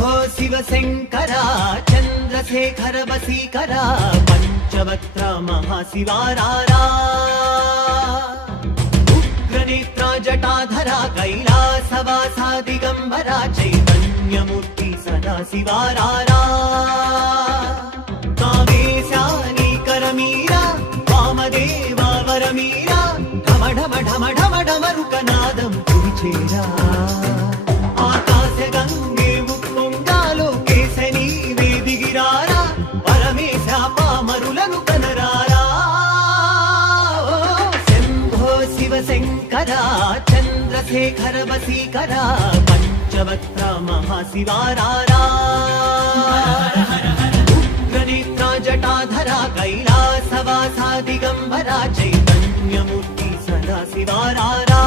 शम्भो शिवशङ्करा चन्द्रशेखर वसीकरा पञ्चवक्त्र महाशिवारारा उग्रनेत्रा जटाधरा कैलासवासा दिगम्बरा चैतन्यमूर्ति सदा शिवारारा कामेशानीकरमीरा वामदेवा वरमीरा ढम ढम ढम ढम डमरुकनादं कुरुचेरा आकाशगङ्गे उत्तुङ्गालोकेशनी वेदिगिरारा परमेशा पामरुలను కనరారా शम्भो शिवशङ्करा चन्द्रशेखर वसीकरा पञ्चवक्त्र महाशिवारारा उग्रनेत्रा जटाधरा कैलासवासा दिगम्बरा चैतन्यमूर्ति सदा शिवारारा